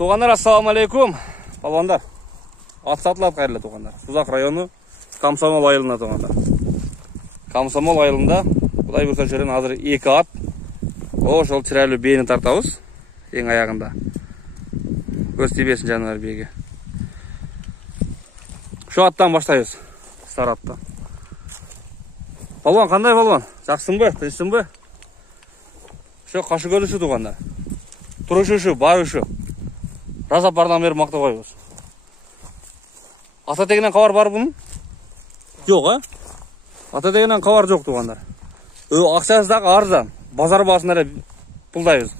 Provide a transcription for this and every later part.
Туғандар, ассаламу алейкум. Балуандар. Ат сатылады қайырлы туғандар. Сузақ районы Комсомол айылында туғандар. Комсомол айылында Құдай көрсін жерден азыр 2 ат. Ошол чырайлуу бейни тартабыз. Ең аяғында. Көз тибесин жануар бейге. Şu аттан баштайбыз. Сары аттан. Балуан қандай балуан? Жақсың бе? Тынчсың бе? Şu қашы көлүшү туғандар. Турушу, барышы. Разап бардан бері мақта қойбыз. Ата дегеннен хабар бар бұның? Жоқ, а? Ата дегеннен хабар жоқ туғандар. Ақшасыздағы арзан. Базар басында пұлдайбыз.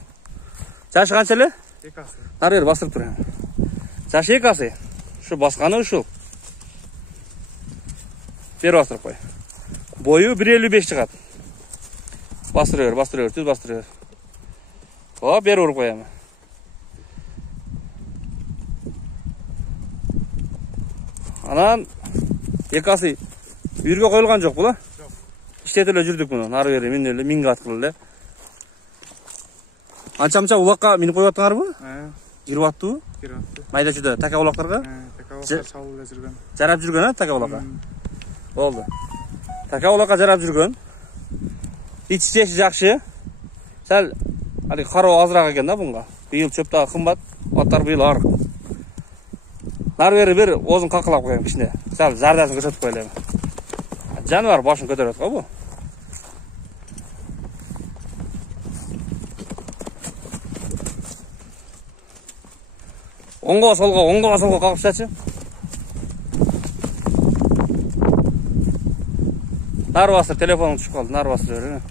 Жашы қанша эле? 2 асы. Нар бастырып тұр. Жашы 2 асы. Şu басқаны ушул. Бер бастырып қой. Бойы 1.55 шығады. Бастырып бер, түз бастырып бер. О, бер ұрып қоямын. Анан 2 асы үйірге қойылған жоқ бұл, а? Жоқ. Іштетілі жүрдік мұны, нары бері, мен өлі, минге атқылы. Анша-мұнша улаққа миніп қойып аттыңар бұл? Жүріп атты бұл? Жүріп атты. Майда жүді, така улақтарға? Така улаққа шауылда жүрген. Жарап жүрген, а, така улаққа? Болды. Така улаққа жарап жүрген. İç-içeşi жақшы. Сәл, қару азырақ екен да бұнға. Биыл чөптағы қымбат, аттар биыл арық. Нар бері бір озын қақылап қойым кішіне. Сәл, зардасын көсетіп қойылайым. Жануар башын көтеріп отқа бұл. Оңға солға қақып шатшы. Нар бастыр, телефоның түшіп қалды, нар бастыр өрі.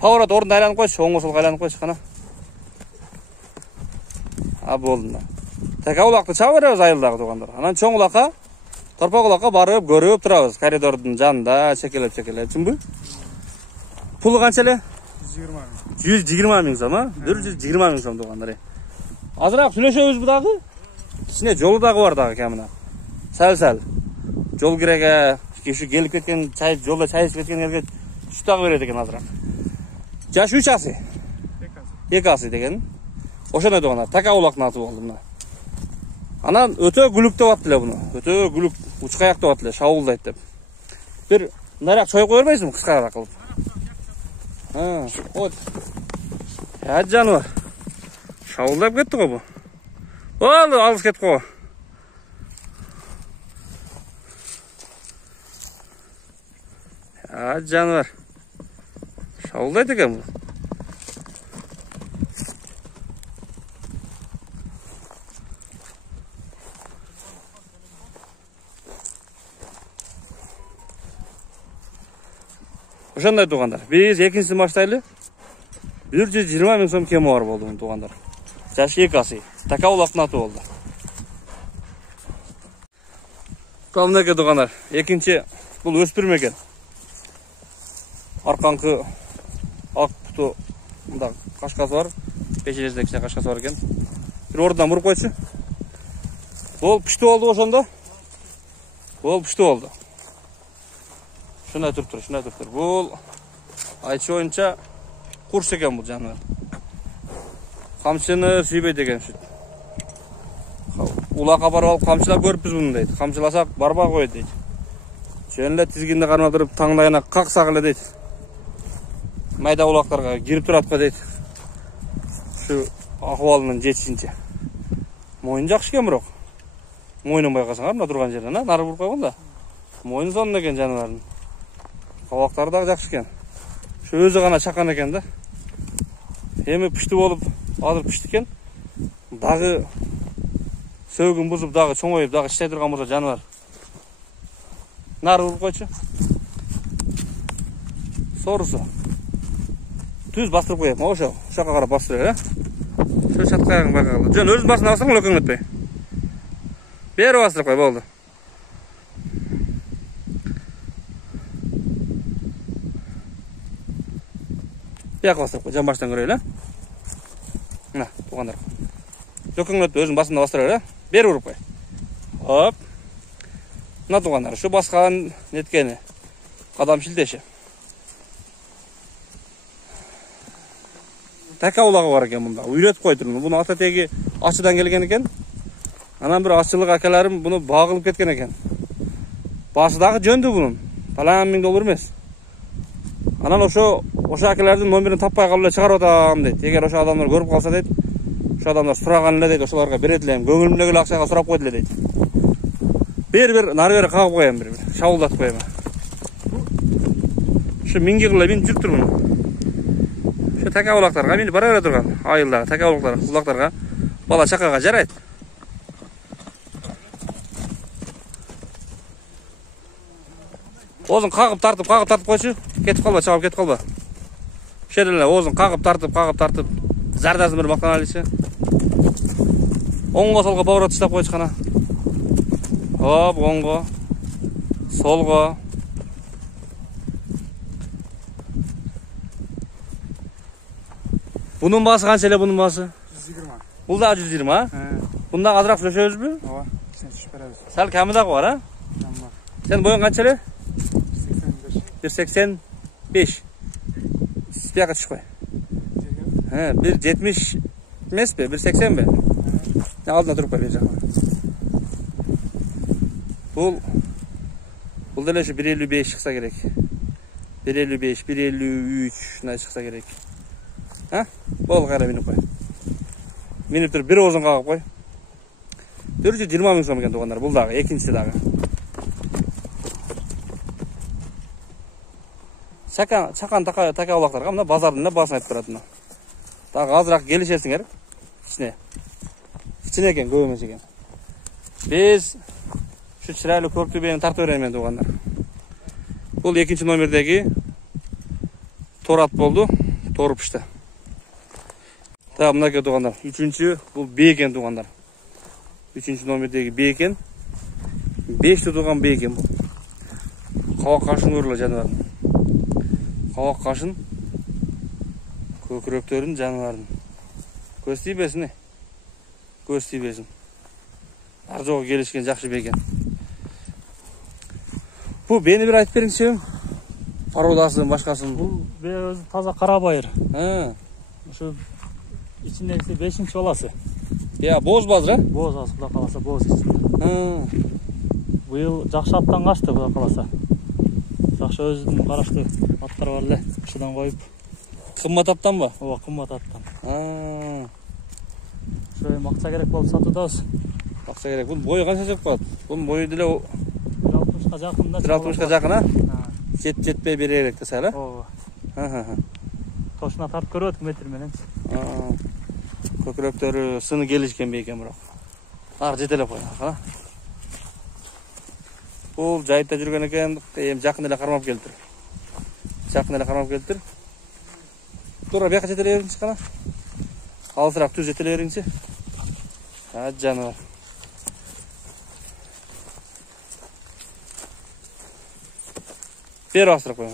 Паурат орында айланып қойшы, оңға солға айланып қойшы қана. Болды. Така улақты чабы береміз айылдағы туғандар. Анан чоң улаққа, торпақ улаққа барып, көріп тұрабыз. Коридордың жанында чекелеп. Түнбі? Пұлы қанша эле? 120 мың сом, а? 120 мың сом туғандар. Азырақ сүйлөшөбүз бұдағы? Кішіне жолы дағы бар дағы кәміна. Сәл. Жол кереге, келіп кеткен, жолда чай ішіп кеткенге үштағы береді екен азырақ. Жашы 3 асы? 2 асы деген. Ошаны туғандар. Така улақтың аты болды мұна. Анан өтө күлік деп аттылы бұны. Өтө күлік, ұчқаяқ деп аттылы, шауылдайды деп. Bir наряқ чой қойыр байсың, қысқарақ қылып. От. Жануар. Шауылдап кетті ғой бұл. Олы, алыс кетті ғой. Жануар. Шауылдайды екен бұл. Ошандай туғандар. Біз екіншісін баштайлы 120 мың сом кемі бар болды туғандар. Жашы 2 асы. Така улақтың аты болды. Қалынеке туғандар. Екінші бұл өспірім екен. Арқанқы ақ құты қашқасы бар. Пешелесінде кішіне қашқасы бар екен. Bir орындан бұрып қойшы. Ол пүшті болды ошонда. Ол пүшті болды. Şuna тұр. Бұл айтшы ойынша құрс екен бұл жануар. Қамшыны сүйбейді екен шүт. Улаққа барып алып қамшылап көріппіз бұны дейді. Қамшыласақ барба қойды дейді. Жөнілі тізгінді қармадырып таңдайына қақсағылы дейді. Майда улақтарға кіріп тұратқа дейді. Шу ахуалының жетішінше. Мойын жақшы кен бұрақ. Мойынын байқасаңар, мына тұрған жерден, нары бұрып қойғанда. Мойын сонын екен жануардың. Қабақтары дағы жақшы кен. Шу өзі ғана шаққан екен да. Емі пүшті болып, адыр пүшті кен. Дағы сөгін бұзып, дағы чоңойып, дағы іштай тұрған болса жануар. Нары бұрып қойшы. Сорусы. Түз бастырып қойып, ошау. Шаққа қарап бастырып, Шу шатқаяғын байқағылы. Жөн өзін басын алсың, лөкің өтпей. Бері бастырып қой, болды. Яқ бастырып қой, жан баштан көрейді. Мына, туғандар. Лөкің өтпей, өзін басында бастырып, бері ұрып қой. Хоп. Мына туғандар, шу басқан неткені. Қадам шілтеші. taka ulagı var eкен bunda. Үйрөтүп койдурмун. Bunu ata tegi Açıdan kelgen eкен. Анан bir Açılık akalarim bunu bağılıp ketken eкен. Başı dağı jөндү bunun. Falan $1000 emes. Anan oşo akalarдын номерин таппай калып эле чыгарып атам дейт. Эгер ошо адамдар көрүп калса дейт, ошо адамдар сураган эле дейт, ошолорго берет элем. Көңүлүмдөгү эле акчага сурап койду эле дейт. Бир нары бери кагып коем бир. Шабуулдатып коем. Şu mingi kıla bin жүрүп турмун. Şu taka ulaklarga minip bara bere turgan. Айылдагы taka ulaklarga bala çakaga жарайт. Ozun kagıp tartıp koyçu. Ketip kalba, çabuk ketip kalba. Şöyle ozun kagıp tartıp zardasın bir baktan alıysa. Onga solga pоворот işlep koyçu kana. Hop, onga. Solga. Bunun bası kança ele bunun bası? 120. Bu da 120 ha? Bunda azırak söşöz mü? Ova, sen düşüp beraberiz. Sal kamı da var ha? Tamam. Sen boyun kança ele? 185. 1.85. Spiyaka çık koy. 1.70 mes be? 1.80 be? Ne aldığına durup koyacağım. Bu da şu 1.55 çıksa gerek. 1.55, 1.53 ne çıksa gerek. Ha? Bol kara minip koy. Minip dur bir ozun kagıp koy. 420 000 so'm ekan to'g'onlar. Bu dagı, ikincisi dagı. Çakan taka ulaklarga mına bazardın da basın aytып turadi. Dagı azırak gelişersiңер. Kichine eken, көп emes eken. Biz şu çıraylı Көктөбени tartıp bereyim to'g'onlar. Bu ikinci nomerdeki torat boldu, torup işte. Tamam, mına eken to'g'onlar. Üçüncü bu B eken to'g'onlar. Üçüncü nomerdeki B eken. 5 tutugan B eken bu. Kavak kaşın örülü canavarın. Kavak kaşın köküröktörün canavarın. Көз тийбесин. Көз тийбесин. Ар жогу келишкен жакшы B eken. Bu beni bir aytып бериңчи. Parodaсын, başkasın. Bu özü taza kara bayır. Ha. Şu içindeki 5. olası. Ya boz bazra? Boz az, Kuda kalasa boz içinde. Ha. Bu yıl jakşı attan kaçtı Kuda kalasa. Jakşı özünün karaştı atlar var ele. Şuradan koyup. Kımmat attan mı? Ova kımmat attan. Ha. Şöyle maksa gerek bolup satudabız. Maksa gerek. Bunun boyu kança çıkıp kaldı? Bunun boyu dile 1.60'ga jakın da. 1.60'ga jakın ha? Jetpey beri gerek de sayla? Ova. Ha. Toşuna tartıp görüyorduk metr menen. Köküröktörü sını gelişken B eken biroq. Ar жетелеп koy. Ha. Bu jayıpta жүрген eken, jakın ele karmap keltir. Jakın ele karmap keltir. Dur, bir jetele beriңçi kana. Alsırak tüz jetele beriңçi. Ha, canavar. Beri bastırıp koyun.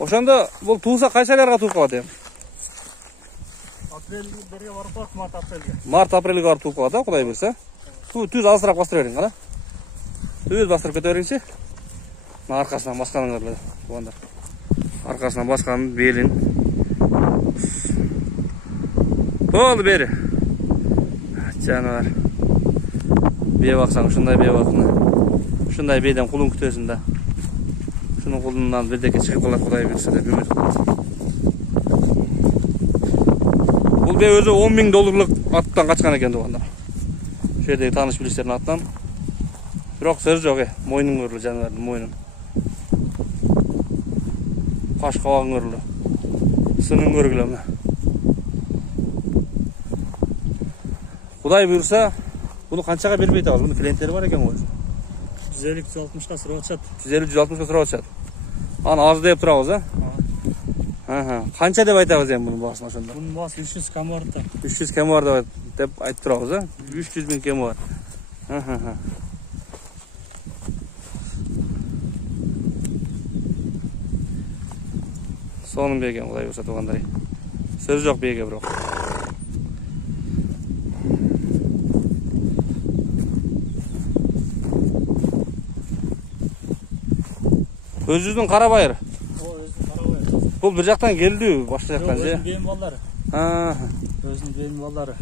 Oşanda bu tuğsa kaç aylarga tuğup kaladi em? Aprel berge varıp bak Mart April'ge. Mart April'ge barıp tuğup kaladi, Kuday berse. Tüz alsırak bastırıp beriң kana. Tüz bastırıp kete beriңçi. Arkasından baskanın kırıldı. Arkasından baskanın belin. Oldu beri. Canavar. Beye baksan, şunday beye bakın. Şunday beyden kulun kütüyorsun da. Şunun kulundan bir deke çıkıp kalar Kuday berse de ümit kılar. Bu bey özü $10.000 attan kaçkan eken to'g'onlar. Şöyle tanış bilişlerin attan. Biroq söz yok, moynun görülü canavarın moynun. Kaş kavağın görülü. Sının görülü mü? Kuday buyursa bunu kançaga bermey tağız. Bunun klientleri var eken o. 150-160'ga sırap atışat. 150-160'ga sırap atışat. Ana az deyip turabız ha? Ha. Kança dep aytabız em bunun basına şonda? Bunun bası 300 kam var da. 300 kam var dep aytıp turabız ha? 300.000 kam var. Ha. Sonun begen Kuday buyursa to'g'onlar. Söz yok bege biroq. Özüzün kara bayır. O özü kara bayır. Бул бир жактан келдүү, башка жактан же? Өзүнүн бейим балдары. Өзүнүн бейим балдары.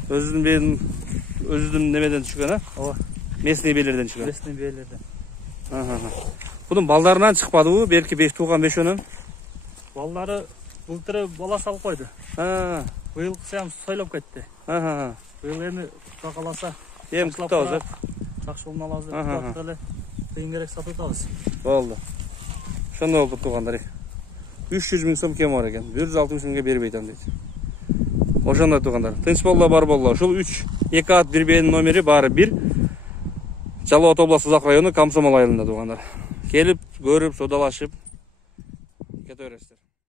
Өзүнүн немеден түшкөн, а? Ооба. Местный бийлерден түшкөн. Местный бийлерден. Bunun ballarından çıkmadı bu, belki 5 tuğan 5 önün. Балдары былтыр бала салып койду. Быйыл сам сойлоп кетти. Быйыл эми Кудай кааласа Em tutabız. жакшы улун алабыз деп кутуп эле. Кыйын керек сатып атабыз. Oldu. Şonda oldu tuğanlar. 300 bin so'm kem var ekan. 160 mingga berib aytam deydi. Oşonda tuğanlar. Tinch bolla bar bolla. Uşul 3 2 at 1 B'nin nomeri bari 1. Жалал областы Uzak rayonu Комсомол айылында туғандар. Келіп, көріп, содаlaşып кете бересіздер.